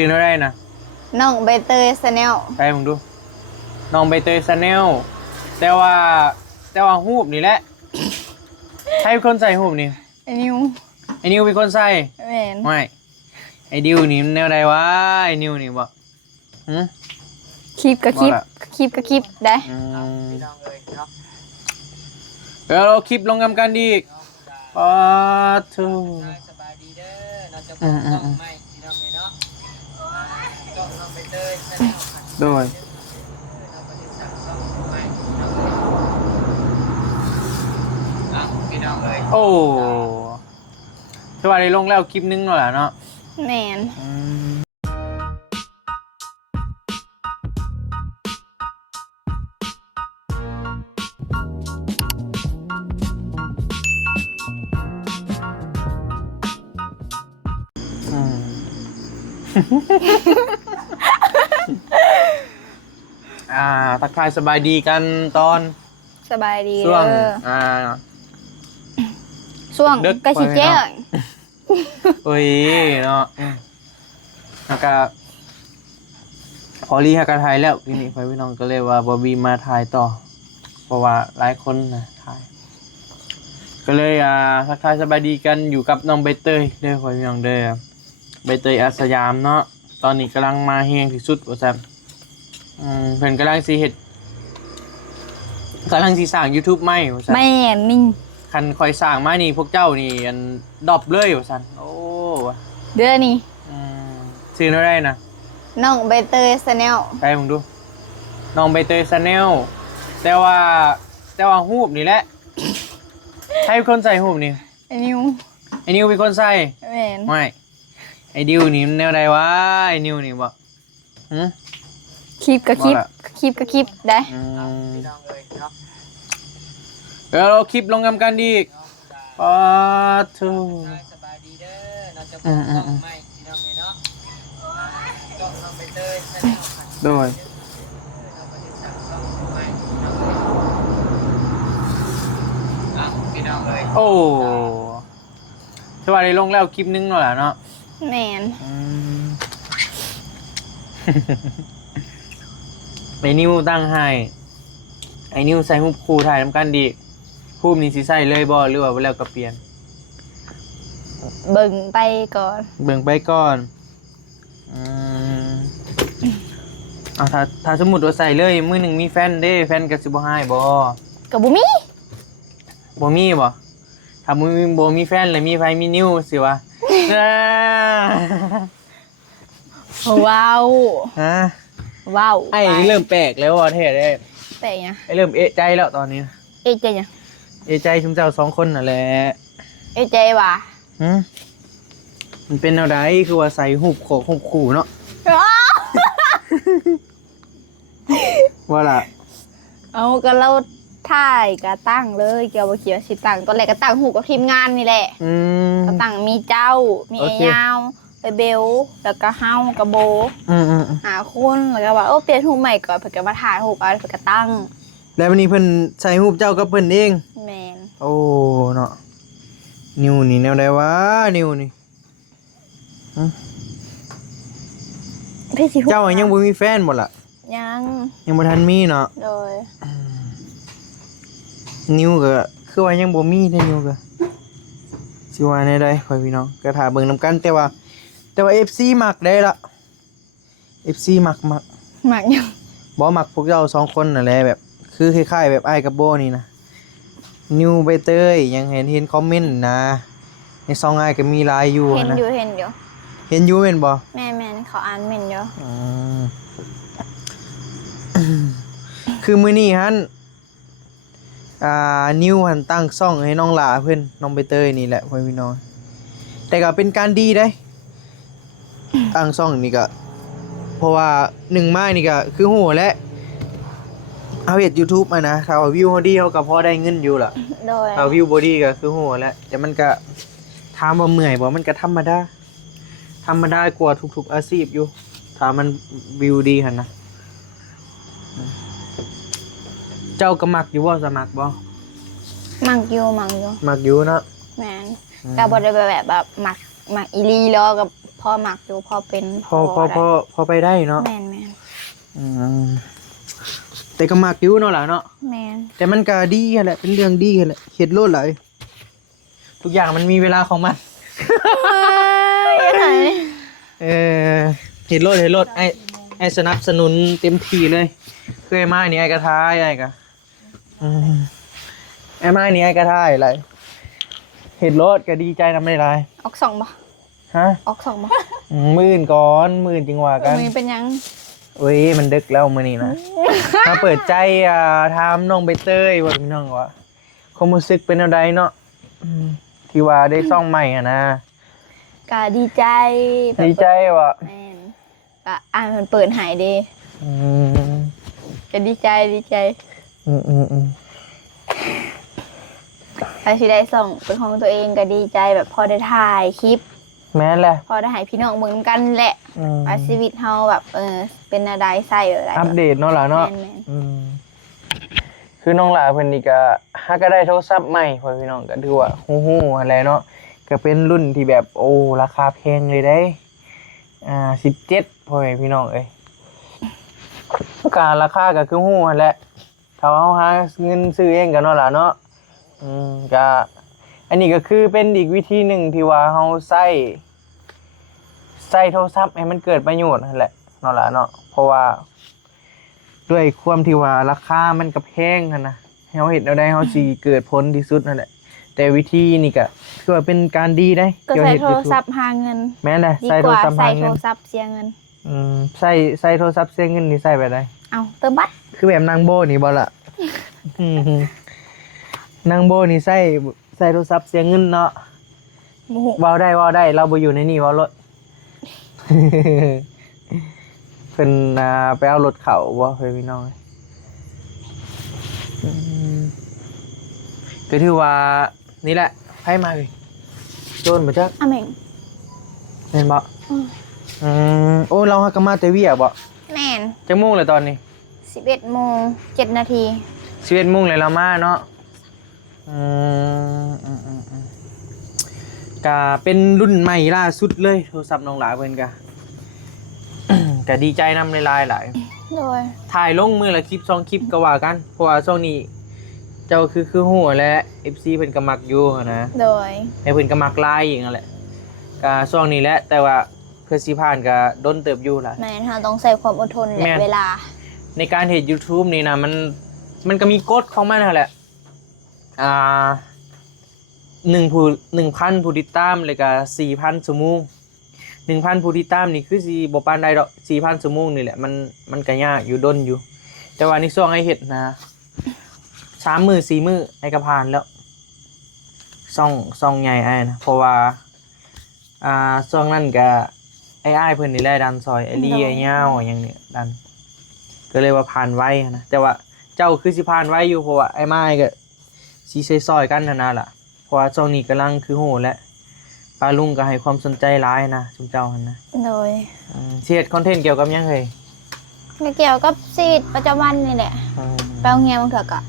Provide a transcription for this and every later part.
ซื้อเท่าไรนะน้องใบเตยชาแนลไปมึงดูน้องใบเตยชาแนลแต่ว่าหูบนี่แหละใครเป็นคนใส่หูบนี่ไอ้นิวเป็นคนใส่แม่นไม่ไอ้ดิวนี่มันแนวใดวะไอ้นิวนี่บ่คลิปกับคลิปได้เดี๋ยวเราคลิปลงกำกันดีอีกปะทูสบายดีเด้อเราจะบอกต้องไม่พี่น้องเลยเนาะก็น้องไปเตยชาแนลโดยพี่น้องเลยโอ้สวัสดีลงแล้วคลิปนึงแล้วล่ะเนาะแม่นทักทายสบายดีกันตอนสบายดีช่วงช่วงใกล้ชิดแจ้งเอ้ยเนาะแล้วก็พอรีฮักกันถ่ายแล้วทีนี้พี่น้องก็เลยว่าบอบบี้มาถ่ายต่อเพราะว่าหลายคนนะถ่ายก็เลยทักทายสบายดีกันอยู่กับน้องใบเตยเด้อพี่น้องเด้อใบเตยอาสยามเนาะตอนนี้กำลังมาเฮงที่สุดว่าซั่นเพิ่นกำลังสิสร้าง YouTube ใหม่ว่าซั่นแม่นนิ่งคันคอยสร้างมานี่พวกเจ้านี่อันดรอปเลยว่าซั่นโอ้เดือนนี้ซื้อเท่าไรนะน้องใบเตยชาแนลไปมึงดูน้องใบเตยชาแนลแต่ว่าหูบนี่แหละใครเป็นคนใส่หูบนี่ไอ้นิวเป็นคนใส่แม่นไม่ไอ้ดิวนี่มันแนวใดวะไอ้นิวนี่บ่คลิปกับคลิปได้พี่น้องเลยเนาะเดี๋ยวเราคลิปลงกันดีอีกปะทูสบายดีเด้อเราจะบอกต้องไม่พี่น้องเลยเนาะก็น้องไปเตยชาแนลโดยพี่น้องเลยโอ้สวัสดีลงแล้วคลิปนึงแล้วล่ะเนาะแม่นไอ้นิวตั้งให้ไอ้นิวใส่หูครูถ่ายทำกันดีหูนี่สิใส่เลยบ่หรือว่าแล้วก็เปลี่ยนเบิ่งไปก่อนถ้าสมมุติว่าใส่เลยมื้อหนึ่งมีแฟนเด้แฟนก็สิบ่ให้บ่ก็บ่มีบ่ถ้ามึงบ่มีแฟนเลยมีไผมีนิวสิวะว้าวไอ้เริ่มแปลกแล้วว่ะเท่ได้แปลกนะไอ้เริ่มเอะใจแล้วตอนนี้เอะใจยังเอะใจชุมเจ้า2คนน่ะแหละเอะใจว่ะมันเป็นแนวใดคือว่าใส่หูบโขกหูบขู่เนาะว่าล่ะเอาก็เราถ่ายก็ตั้งเลยเกี่ยวกับเขียวสิตั้งตอนแรกก็ตั้งหูกับทีมงานนี่แหละก็ตั้งมีเจ้ามีไอ้ยาวไอ้เบลแล้วก็เฮากับโบหาคนแล้วก็ว่าเปลี่ยนหูใหม่ก่อนเพื่อมาถ่ายหูเอาเพื่อตั้งแล้ววันนี้เพิ่นใส่หูเจ้ากับเพิ่นเองแมนโอ้เนาะนิวนี่แนวใดวะนิวนี่เจ้ายังบ่มีแฟนบ่ล่ะยังบ่ทันมีเนาะโดยนิวก็คือว่ายังบ่มีเด้นิวก็สิว่าแนวใดค่อยพี่น้องก็ถ้าเบิ่งนำกันแต่ว่า FC มักได้ละ FC มักยังบ่มักพวกเจ้า2คนนั่นแหละแบบคือคล้ายๆแบบอ้ายกับโบนี่นะนิวใบเตยยังเห็นคอมเมนต์นะในซองอ้ายก็มีหลายอยู่นะเห็นอยู่เห็นเป็นบ่แม่นเขาอ่านเม่นอยู่คือมื้อนี้หั่นนิวหันตั้งซ่องให้น้องหลาเพิ่นน้องใบเตยนี่แหละพี่น้องแต่ก็เป็นการดีได้ตั้งซ่องนี่ก็เพราะว่า1มานี่ก็คือโหและเอาเฮ็ด YouTube อ่ะนะถ้าว่าวิวเฮาดีเฮาก็พอได้เงินอยู่ล่ะโดยถ้าวิวบ่ดีก็คือโหแล้วแต่มันก็ถามว่าเมื่อยบ่มันก็ธรรมดากว่าทุกๆอาชีพอยู่ถ้ามันวิวดีหั่นนะเจ้าก็มักอยู่บ่สมัครบ่มักอยู่เนาะแม่นก็บ่ได้แบบมักอีลีล้อกับ พอหมักอยู่พอเป็น พอไปได้เนาะ แม่น อืมแต่ก็มักอยู่เนาะล่ะเนาะ แม่น แต่มันก็ดีแหละเป็นเรื่องดีแหละเฮ็ดโลดหลายทุกอย่างมันมีเวลาของมัน ยังไง เออเฮ็ดโลดไอ้สนับสนุนเต็มที่เลยคือไอ้ไม้นี่ไอ้กระทายไอ้กะไอ้ไม้นี่ไอ้กระทายอะไรเฮ็ดโลดก็ดีใจนำได้หลาย ออก2บ่ ฮะ ออก2บ่ มื้ออื่นก่อนมื้ออื่นจึงว่ากัน มือเป็นยัง เว้ยมันดึกแล้วมื้อนี้นะมาเปิดใจถามน้องใบเตยว่าพี่น้องว่าความรู้สึกเป็นจังไดเนาะที่ว่าได้ซ่องใหม่อ่ะนะ ก็ดีใจแบบ ดีใจว่ะ แม่นก็มันเปิดใหายดี อืม ก็ดีใจ อืม ถ้าสิได้ส่งเป็นของตัวเองก็ดีใจแบบพอได้ถ่ายคลิป แม่นแหละ พอได้ให้พี่น้องเบิ่งกันแหละ อืม ว่าชีวิตเฮาแบบเป็นอะไรใส่อะไร อัปเดตเนาะล่ะเนาะ แม่น อืมคือน้องหลาเพิ่นนี่ก็หาก็ได้โทรศัพท์ใหม่พ่อพี่น้องก็ถือว่าฮู้ๆอะไรเนาะก็เป็นรุ่นที่แบบโอ้ราคาแพงเลยได้17พ่อแม่พี่น้องเอ้ยก็ราคาก็คือฮู้หั่นแหละถ้าเฮาหาเงินซื้อเองก็เนาะล่ะเนาะก็อันนี้ก็คือเป็นอีกวิธีหนึ่งที่ว่าเฮาใช้โทรศัพท์ให้มันเกิดประโยชน์นั่นแหละเนาะล่ะเนาะเพราะว่าด้วยความที่ว่าราคามันก็แพงหั่นนะเฮาเฮ็ดเอาได้เฮาสิเกิดผลที่สุดนั่นแหละแต่วิธีนี่ก็คือว่าเป็นการดีได้ ๆก็ใส่โทรศัพท์หาเงิน แม่นแหละ ดี ใส่ ก โทร ว่า ศัพท์ ใส่ หา โท เงิน รศัพท์เสียเงิน ใส่โทรศัพท์เสียเงินนี่ใส่ไปได้ เอาเติมบัตร คือแบบนางโบนี่บ่ล่ะนางโบนี่ใส่โทรศัพท์เสียเงินเนาะ โอ้โห เว้าได้เราบ่อยู่ในนี่เว้ารถ เพิ่นไปเอารถเขาบ่เพิ่นพี่น้องก็ถือว่านี่แหละไผมาเลยโจรบ่จัก อ่ะแม่ง แม่นบ่โอ้เราหาก็มาแต่เวียบ่ แม่น จักโมงแล้วตอนนี้ 11:07 นาที 11โมงเลยเรามาเนาะก็เป็นรุ่นใหม่ล่าสุดเลยโทรศัพท์น้องหลาเพิ่นก็ ก็ดีใจนำหลายๆหลาย โดย ถ่ายลงมือละคลิป2คลิปก็ว่ากันเพราะว่าช่วงนี้เจ้าคือหัวและ FC เพิ่นก็มักอยู่นะ โดย ให้เพิ่นก็มักลายอีกนั่นแหละก็ช่วงนี้แหละแต่ว่าเพื่อสิผ่านก็ดนเติบอยู่ล่ะ แม่นเราต้องใส่ความอดทน แม่ และ น เวลา ในการเฮ็ด YouTube นี่นะมันก็มีกฎของมันนั่นแหละ1,000 ผู้ติดตามแล้วก็ 4,000 ชั่วโมง 1,000 ผู้ติดตามนี่คือสิบ่ปานใดดอก 4,000 ชั่วโมงนี่แหละมันก็ยากอยู่ดนอยู่ แต่ว่านี่ช่วงไอ้เฮ็ดนะ3 มื้อ 4 มื้อไอ้ก็ผ่านแล้วซ่องใหญ่ไอ้นะเพราะว่าช่วงนั้นก็ไอ้เพิ่นนี่แหละดันซอยไอ้ลี่ไอ้ยาวอย่างนี้ดันก็เลยว่าผ่านไว้นะแต่ว่าเจ้าคือสิผ่านไว้อยู่เพราะว่าไอ้ไม้ก็สิซอยๆกันนั่นน่ะล่ะเพราะว่าช่วงนี้กำลังคือโหและป้าลุงก็ให้ความสนใจหลายนะจุมเจ้าหั่นนะ โดย เฮ็ดคอนเทนต์เกี่ยวกับหยังเอ่ย ไม่เกี่ยวกับชีวิตประจำวันนี่แหละไปโรงเรียนบางเถื่อก็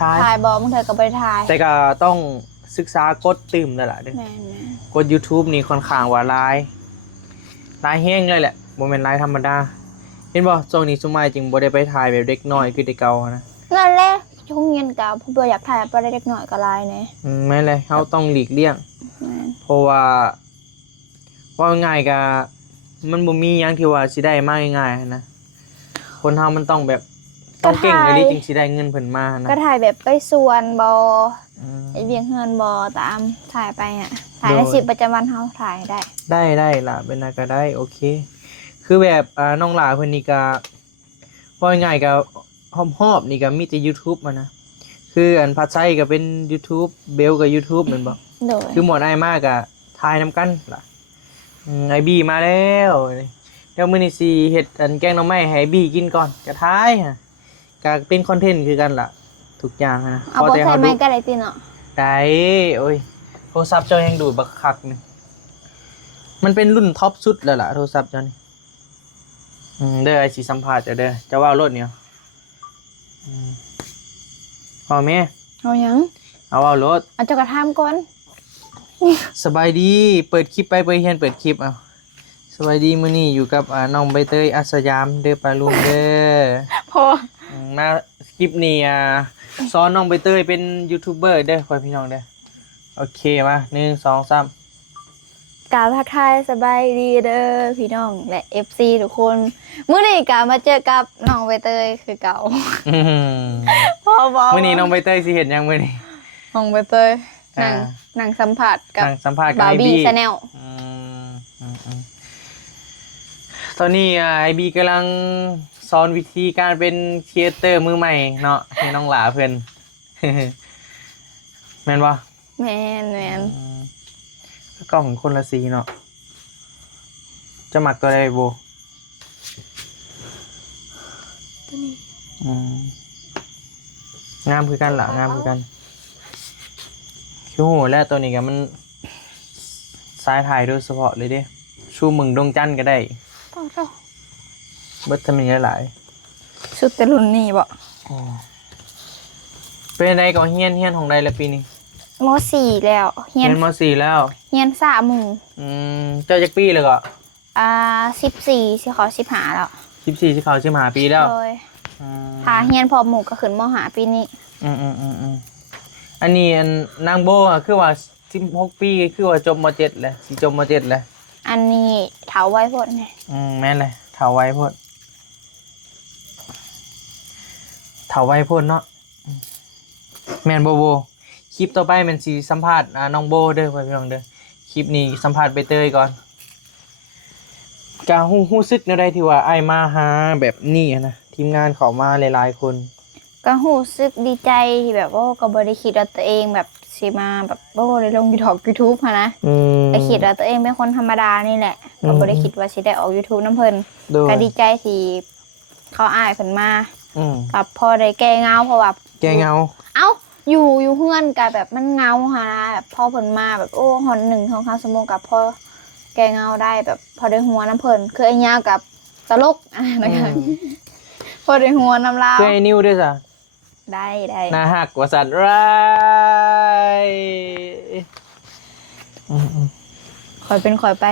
ถ่าย ถ่ายบอบางเถื่อก็ไปถ่าย แต่ก็ต้องศึกษากฎตื่มนั่นล่ะเด้อ แม่น กด YouTube นี่ค่อนข้างว่าหลายแฮงเลยแหละบ่แม่นหลายธรรมดาเห็นบ่ช่วงนี้ซุมายจึงบ่ได้ไปถ่ายแบบเด็กน้อยคือแต่เก่านะ ๆนั่นแหละช่วงเรียนกับผู้อยากถ่ายไปได้เล็กน้อยก็หลายแหน่ แม่นเลยเฮาต้องหลีกเลี่ยง แม่น เพราะว่าง่ายก็มันบ่มีหยังที่ว่าสิได้มาง่ายๆนะคนเฮามันต้องแบบต้องเก่งอีหลีจึงสิได้เงินเพิ่นมานะ ก็ถ่ายแบบไปสวนบอ อืม ไอเวียงเฮือนบอตามถ่ายไปอ่ะถ่ายในชีวิตประจำวันเฮาถ่ายได้ ได้ล่ะเป็นอะไรก็ได้โอเค คือแบบน้องหลาเพิ่นนี่ก็ว่าง่ายก็หอบๆนี่ก็มีแต่ YouTube มานะคืออันพัดไส้ก็เป็น YouTube เบลก็ YouTube แม่นบ่ โดย คือหมวดไอ้มากอะทายน้ำกันล่ะไอบี้มาแล้วเดี๋ยวมื้อนี้สิเฮ็ดอันแกงหน่อไม้ให้ไอ้บี้กินก่อนก็ทายฮะก็เป็นคอนเทนต์คือกันล่ะทุกอย่างนะ เอาบอใส่ไม้ก็ได้ติเนาะ ได้โอ้ยโทรศัพท์เจ้ายังดูดบักคักนี่มันเป็นรุ่นท็อปสุดแล้วล่ะโทรศัพท์เจ้านี่เด้อไอ้สิสัมภาษณ์เจ้าเด้อเจะว่ารถเนี่ยพ่อแม่ เอาหยัง เอารถ เอาเจ้ากระทำก่อน สบายดีเปิดคลิปไปเปิดเฮียนเปิดคลิปเอา สวัสดีมื้อนี้อยู่กับน้องใบเตยอัสยามเด้อปลาลุงเด้อ พอ มาคลิปนี้สอนน้องใบเตยเป็นยูทูบเบอร์เด้อพ่อพี่น้องเด้อโอเคมา1 2 3 กาทักทายสบายดีเด้อพี่น้องและ FC ทุกคนมื้อนี้กามาเจอกับน้องใบเตยคือเก่า อื้อหือ พอบอก มื้อนี้น้องใบเตยสิเห็นยังมื้อนี้ น้องใบเตยนั่ง อ่า นั่งสัมผัสกับ นั่งสัมภาษณ์กับบ า ไอ ร์บี้ บี้ ชาแนล ตอนนี้ไอบีกำลังสอนวิธีการเป็นครีเอเตอร์มือใหม่เนาะให้น้องหลาเพิ่น แม่นบ่ แมน กล้องคนละสีเนาะจะหมักตัวใดโบ ตัวนี้ งามคือกันล่ะงามคือกันคิ้วหูและตัวนี้ก็มันสายถ่ายโดยเฉพาะเลยเด้ชูมึงดวงจันทร์ก็ได้ พ่อเจ้า เบิดทำนี้หลาย ชุดแต่รุ่นนี้บ่ เป็นไดก่อนเฮียนของใดละปีนี้ ม .4 แล้วเฮียน ม .4 แล้ว เฮียน3หมู่ เจ้าจักปีเลยก็ 14สิขอ15แล้ว 14สิเข้า15ปีแล้ว โดยถ้าเฮียนพอหมู่ก็ขึ้นม5ปีนี้ อันนี้นางโบอะคือว่า16ปีคือว่าจบม .7 เลยสิจบม .7 เลย อันนี้เถาไว้พดไง แม่นเลยเถาไว้โพดเถาไว้โพดเนาะแม่นโบคลิปต่อไปแมันสิสัมภาษณ์น้องโบเด้อพี่น้องเด้อคลิปนี้สัมภาษณ์ใบเตยก่อนกะฮู้สึกแนวใดที่ว่าอ้ายมาหาแบบนี้นะทีมงานเขามาหลายๆคน ก็รู้สึกดีใจที่แบบว่าก็บ่ได้คิดว่าตัวเองแบบสิมาแบบบ่ได้ลง YouTube หั้นนะแต่คิดว่าตัวเองเป็นคนธรรมดานี่แหละก็บ่ได้คิดว่าสิได้ออก YouTube นำเพิ่น โดย ก็ดีใจที่เขาอ้ายเพิ่นมา กับพอได้แก้เงาเพราะว่า แกเงา เอ้าอยู่เฮือนก็แบบมันเงาหั้นนะแบบพอเพิ่นมาแบบโอ้ฮอด1 2 3ชั่วโมงกับพอแก้เงาได้แบบพอได้หัวน้ำเพิ่นคือไอ้ยาวกับตลกนะคะพอได้หัวน้ำลาว คือไอ้นิวด้วยจ้ะ ได้ น่าหักกว่าสัตว์ร้าย คอยเป็นคอยไป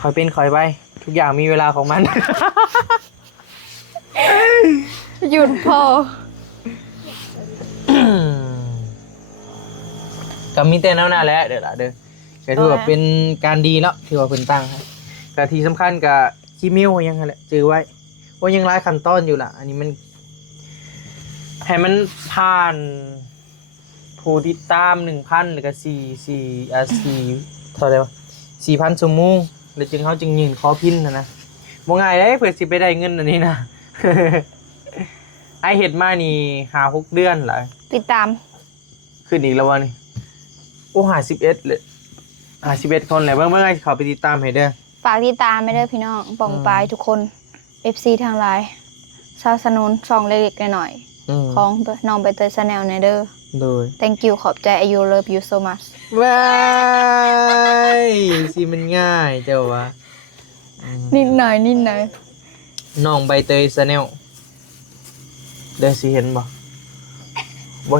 คอยเป็นคอยไปทุกอย่างมีเวลาของมัน หยุดพอ ก็มีแต่แนวหน้าแล้วเด้อล่ะเด้อก็ถือว่าเป็นการดีแล้วที่ว่าเพิ่นตั้งให้ก็ที่สำคัญก็คีมิวยังไงแหละจือไว้ว่ายังหลายขั้นตอนอยู่ล่ะ อันนี้มันให้มันผ่านผู้ติดตาม 1,000 แล้วก็4เท่าไหร่วะ 4,000 ชั่วโมงแล้วจึงเขาจึงยืนขอพินนะบ่ง่ายเด้เพื่อสิไปได้เงินอันนี้นะ ไอเฮ็ดมานี่5-6 เดือนล่ะ ติดตาม ขึ้นอีกแล้ววะนี่โอ้51เลย51คนเลยเบิ่งๆให้เขาไปติดตามให้เด้อ ฝากติดตามไม่เด้อพี่น้องป่องปลายทุกคน FC ทางไลน์สนับสนุนช่องเล็กๆหน่อยๆของน้องใบเตยชาแนลในเด้อ โดย thank you ขอบใจ I you love you so much ว้ายสิมันง่ายเจ้าวะ นิดหน่อย น้องใบเตยชาแนลเด้อสิเห็นบ่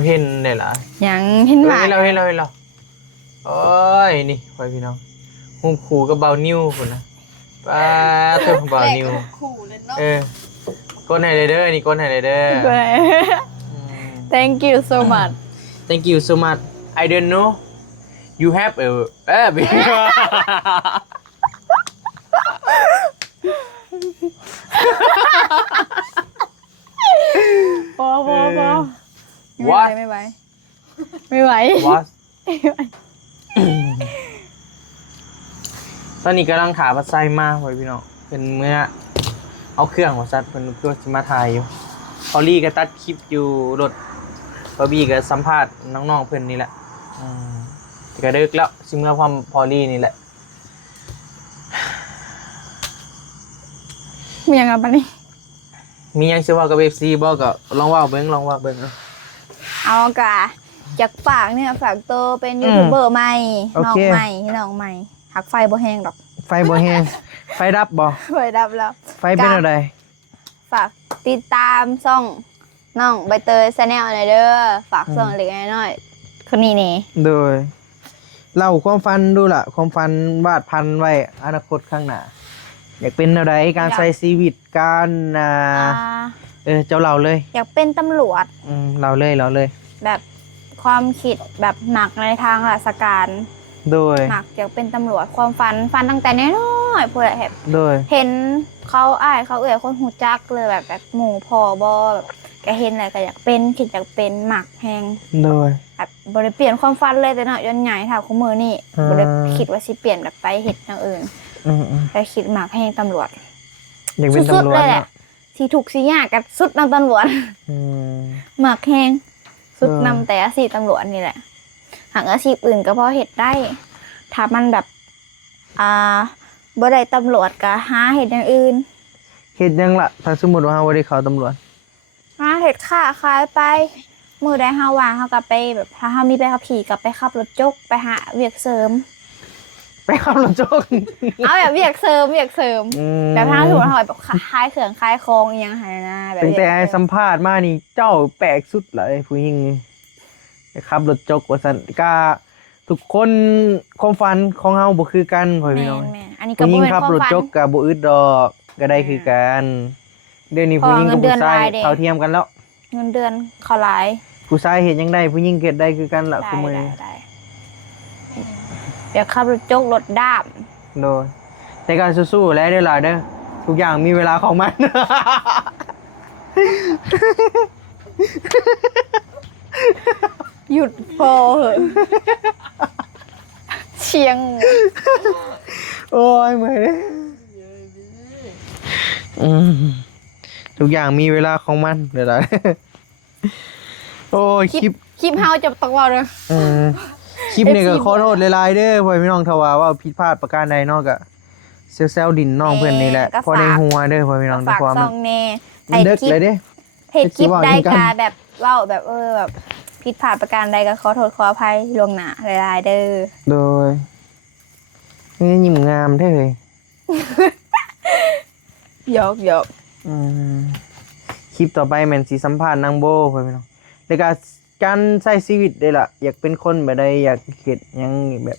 เห็นได้ล่ะ ยังเห็นหมา เห็นเราโอ้ยนี่ไว้พี่น้องฮู้ขู่กับเบานิ้วพุ่นนะป้าตัวเบานิ้ว ขู่เลยเนาะ กดให้เลยเด้อนี่กดให้เลยเด้อ thank you so much Thank you so much I don't know you have a พอ What ไม่ไหว What ตอนนี้กำลังถาพัดไส้มากเลยพี่น้องเป็นเมื่อเอาเครื่องของซัดเป็นเพื่อสิมาถ่ายอยู่พอลี่ก็ตัดคลิปอยู่รถบอบบี้ก็สัมภาษณ์น้องๆเพื่อนนี่แหละก็เลิกแล้วซิมเมื่อความพอลี่นี่แหละ มียังไงปะนี่ มียังสิว่ากับ FC บ่ก็ลองว่าเบิ่งเอากะอยากฝากเนี่ยฝากตัวเป็นยูทูบเบอร์ใหม่ โอ น้อง เค ใหม่หักไฟบ่แห้งหรอก ไฟบ่แห้งไฟดับบ่ ไฟดับแล้ว ไฟเป็นอะไร ฝากติดตามช่องน้องใบเตยชาแนลหน่อยเด้อฝากช่องเล็กน้อยๆคนนี้นี่ โดยเล่าความฝันดูล่ะความฝันวาดพันไว้อนาคตข้างหน้า อยากเป็นอะไรการใช้ชีวิตการเจ้าเราเลย อยากเป็นตำรวจ เราเลย แบบความคิดแบบหนักในทางราชการ โดย หนักอยากเป็นตำรวจความฝันตั้งแต่น้อยๆเพื่อแบบ โดย เห็นเขาเขาคนหูจักเลยแบบหมู่พอบอแบบก็เห็นอะไรก็อยากเป็นคิดอยากเป็นหมักแหง โดย แบบบริเปลี่ยนความฝันเลยแต่เนาะย้อนใหญ่ถ้าคู่มือนี่บริคิดว่าสิเปลี่ยนแบบไปเห็ดอย่างอื่นแต่คิดหมักแหงตำรวจ อยากเป็น สุด ตำรว ๆ จ เลยแหละ เนาะ ที่ถูกสิยากกับสุดนำตำรวจ หมักแหงสุดนำแต่อาชีพตำรวจนี่แหละหากอาชีพอื่นก็พอเห็ดได้ถ้ามันแบบบ่ได้ตำรวจก็หาเห็ดอย่างอื่น เฮ็ดยังล่ะถ้าสมมุติว่าเฮาบ่ได้เข้าตำรวจ หาเห็ดค่าขายไปมือได้ห้าว่างเขาก็ไปแบบถ้าเขามีไปขับขี่กับไปขับรถจกไปหาเวียกเสริม ไปขับรถจก เอาแบบเวียกเสริมแบบทางถือว่าเขาแบบคล้ายเขื่องคล้ายคลองอหยังไงนะแบบ ตั้งแต่ให้สัมภาษณ์มานี่เจ้าแปลกสุดเลยผู้หญิงนี่ไปขับรถจกว่าซั่นก็ทุกคนความฝันของเฮาบ่คือกันพ่อพี่น้อง แม่อันนี้ก็ ผู้ห บ่ ญิง เป็น ขับ ความ รถ ฝัน จกก็บ่อึดดอกก็ได้คือกันเดี๋ยวนี้ผู้หญิงกับผู้ชายเท่าเทียมกันแล้ว เงินเดือนเขาหลาย ผู้ชายเฮ็ดยังได้ผู้หญิงเฮ็ดได้คือกันล่ะคุมื้อนี้ ได้เดี๋ยวขับรถจกรถด้าม โดยแต่ก็สู้ๆแล้วเด้อล่ะเด้อทุกอย่างมีเวลาของมัน หยุดพอเหอะเชียง โอ้ยเมื่อยเด้ทุกอย่างมีเวลาของมันเดี๋ยวล่ะ โอ้ยคลิป คลิปเฮาจะตกว่าเลย คลิปนี้ก็ขอโทษหลายๆเด้อพ่อพี่น้องทว่าว่าผิดพลาดประการใดเนาะก็เซลดินน้องเพื่อนนี่แหละพอได้หัวเด้อพ่อพี่น้องทุก ฝาก ความ ซองแน่ มันดึกเลยเด้ เฮ็ดคลิปได้กาแบบเว้าแบบแบบผิดพลาดประการใดก็ขอโทษขออภัยล่วงหน้าหลายๆเด้อ โดยนี่ยิ้มงามแท้เลย หยอก คลิปต่อไปแม่นสิสัมภาษณ์นางโบพ่อพี่น้องแล้วก็การใช้ชีวิตได้ล่ะอยากเป็นคนแบบใดอยากเฮ็ดหยังแบบ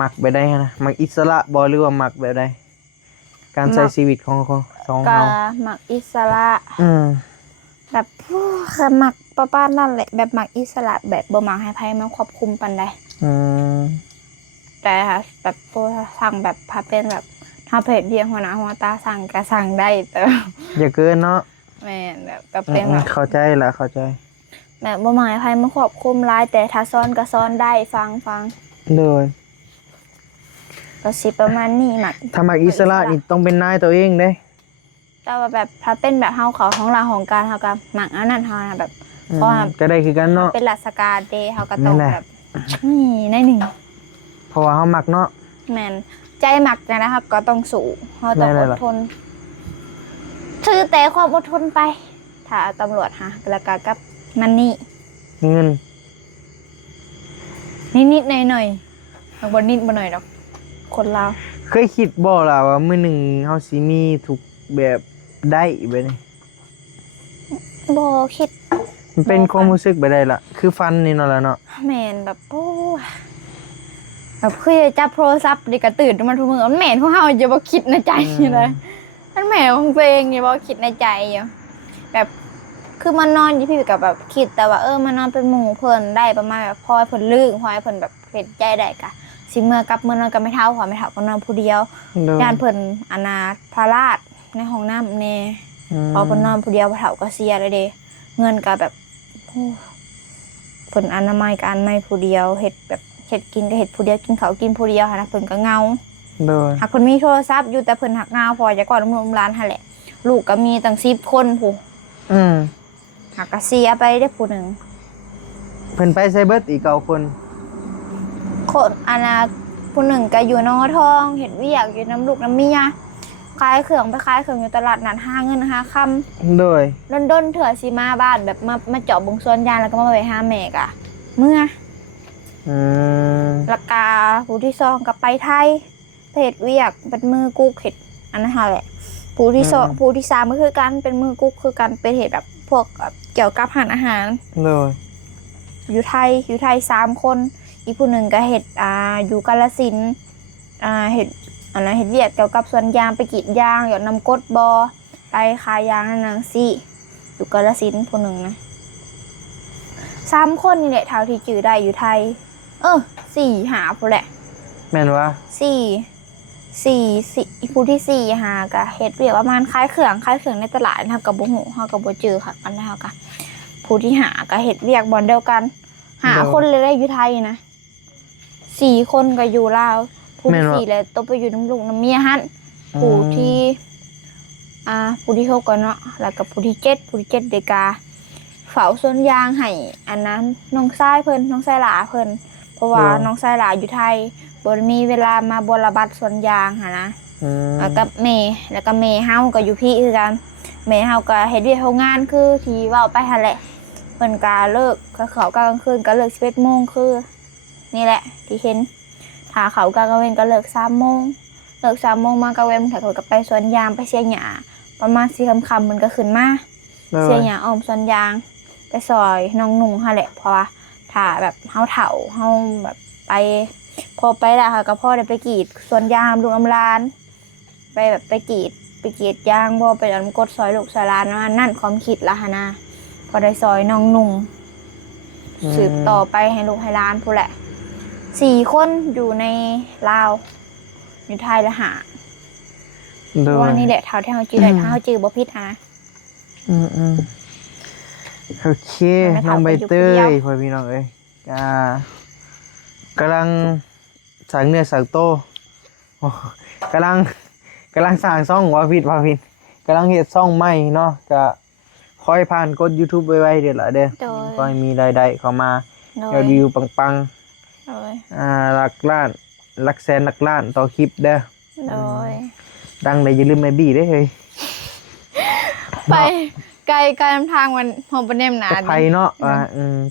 มักแบบใดนะมักอิสระบ่หรือว่ามักแบบใดการใช้ชีวิตของสอง ก็ เฮา มักอิสระ แบบคือมักประมาณนั่นแหละแบบมักอิสระแบบบ่มักให้ไผมันควบคุมปานใด แต่ค่ะแบบโปรสั่งแบบพาเป็นแบบถ้าเพจเดียวหัวหน้าหัวตาสั่งก็สั่งได้แต่ อย่าเกินเนาะ แม่นแบบก็เป็นแบบ เข้าใจละเข้าใจ แบบบ่หมายใครมาควบคุมหลายแต่ถ้าซ้อนก็ซ้อนได้ฟัง โดย ก็สิประมาณนี้มัก ถ้ามักอิสระนี่ต้องเป็นนายตัวเองเด้ แต่ว่าแบบถ้าเป็นแบบเฮาเขาของเราของการเฮาก็มักอันนั้นเฮานะแบบเพราะว่า ก็ได้คือกันเนาะ เป็นราชการเดเฮาก็ต้อง นั่นแหละ แบบนี่ในหนึ่ง เพราะว่าเฮามักเนาะ แม่นใจมักนะครับก็ต้องสู้เฮาต้อง แม่ อน ด ล่ะ ทนถือแต่ความอดทนไป ถ้าตำรวจหาแล้วก็กับมันนี่ เงิน นิดๆหน่อยๆบ่นิดบ่หน่อยดอกคนลาว เคยคิดบ่ล่ะว่ามื้อหนึงเฮาสิมีทุกแบบได้แบบนี้ บ่คิด มันเป็นความรู้สึกแบบใดล่ะ คือฟันนี่เนาะล่ะเนาะ แม่นแบบโอ้ยแบบคือจะจับโทรศัพท์ดิก็ตื่นมาทุกมื้อมันแม่นของเฮาอย่าบ่คิดในใจเลยมันแม่นของตัวเองอย่าบ่คิดในใจอยู่แบบคือมันนอนอยู่พี่กับแบบคิดแต่ว่ามันนอนเป็นหมู่เพิ่นได้ประมาณแบบพอให้เพิ่นลืมพอให้เพิ่นแบบเฮ็ดใจได้กะสิเมื่อกลับมื้อนอนก็ไม่เท่าหัวไม่เท่าก็นอนผู้เดียว โดย ย่านเพิ่นอนาถพาราชในห้องน้ำแน่พอเพิ่นนอนผู้เดียวบ่เท่าก็เสียเลยเด้เงินก็แบบโอ้เพิ่นอนามัยก็อนามัยผู้เดียวเฮ็ดแบบเฮ็ดกินก็เฮ็ดผู้เดียวกินข้าวกินผู้เดียวหั่นนะเพิ่นก็เหงา โดย หากเพิ่นมีโทรศัพท์อยู่แต่เพิ่นหักเหงาพอจะก่อนลูกหลานหั่นแหละลูกก็มีตั้ง10คนผู้ หักก็เสียไปได้ผู้หนึง เพิ่นไปไซเบิร์อีก9คน คนผู้หนึ่งก็อยู่นอทองเฮ็ดเวียกอยู่น้ำลูกน้ำเมียขายเครื่องไปขายเครื่องอยู่ตลาดนัดหาเงินหาค่ำ โดย ดนๆเถื่อสิมาบ้านแบบมาเจาะบงสวนยางแล้วก็มาไปหาแม่กะเมื่อราคาผู้ที่สองกับไปไทยเพจเวียกเป็นมือกุ๊กเห็ดอันนั้นแหละผู้ที่สองผู้ที่สามก็คือกันเป็นมือกุ๊กคือกันเป็นเห็ดแบบพวกเกี่ยวกับอาหาร โดย อยู่ไทย3 คนอีกผู้หนึ่งก็เห็ดอยู่กาฬสินธุ์เห็ด อันนั้นเฮ็ดเวียกเกี่ยวกับสวนยางไปกรีดยางหยอดน้ำกรดบ่ไปขายยางนั่นน่ะสิอยู่กาฬสินธุ์ผู้หนึงนะ3คนนี่แหละเท่าที่จื้อได้อยู่ไทย4 5พุ่นแหละ แม่นว่า 4ผู้ที่4หาก็เฮ็ดเวียกประมาณขายเครื่องในตลาดเฮาก็บ่ฮู้เฮาก็บ่เจอค่ะอันนั้นเฮาก็ผู้ที่หาก็เฮ็ดเวียกบ่อนเดียวกัน5คนเลยได้อยู่ไทยนะ4คนก็อยู่ลาวผู้ที่4แล้วตกไปอยู่น้ำลูกน้ำเมียหั่นผู้ที่ผู้ที่6ก็เนาะแล้วก็ผู้ที่7เดกาเฝ้าสวนยางให้อันนั้นน้องชายหลาเพิ่นเพราะว่าน้องชายหลาอยู่ไทยบ่มีเวลามาบรบัดสวนยางหั่นนะแล้วก็แม่เฮาก็อยู่พี่คือกันแม่เฮาก็เฮ็ดเวียกเฮ็ดงานคือที่เว้าไปหั่นแหละเพิ่นก็เลิกก็เข้ากลางคืนก็เลิก 11:00 นคือนี่แหละที่เห็นถ้าเข้ากลางวันก็เลิก 3:00 นเลิก 3:00 นมากลางวันถ้าเขาก็ไปสวนยางไปเสียหญ้าประมาณ4 ค่ำมันก็ขึ้นมาเสียหญ้าอ้อมสวนยางไปซอยน้องนุ่งหั่นแหละเพราะว่าถ้าแบบเฮาเฒ่าเฮาแบบไปพอไปแล้วค่ะก็พ่อได้ไปกรีดสวนยางลุงอำลานไปแบบไปกรีดยางบ่ไปอันกดซอยลูกซอยหลานนั่นความคิดละหั่นนะพอได้ซอยน้องนุ่งสืบต่อไปให้ลูกให้หลานพู้นแหละ4 คนอยู่ในลาวอยู่ไทยละหาเพราะว่านี่แหละเท่าที่เฮาจื้อได้ถ้าเฮาจื้อบ่ผิดนะโอเคน้องใบเตยพ่อพี่น้องเอ้ยกำลังสั่งเนื้อสั่งโตกำลังสร้างช่องว่าผิดกำลังเฮ็ดช่องใหม่เนาะก็คอยผ่านกด YouTube ไว้ๆเด้อล่ะเด้อก็มีรายได้เข้ามายอดวิวปังๆหลักล้านหลักแสนหลักล้านต่อคลิปเด้อดังได้อย่าลืมแม่บี้เด้อเฮ้ยไปไกลนำทางมันหอมบ่แนมหนาไปเนาะ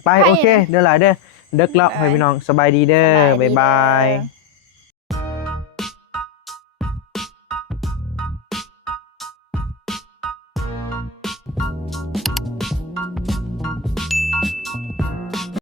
ไปโอเคเด้อหลายเด้อเด็กแล้วให้พี่น้องสบายดีเด้อบ๊ายบาย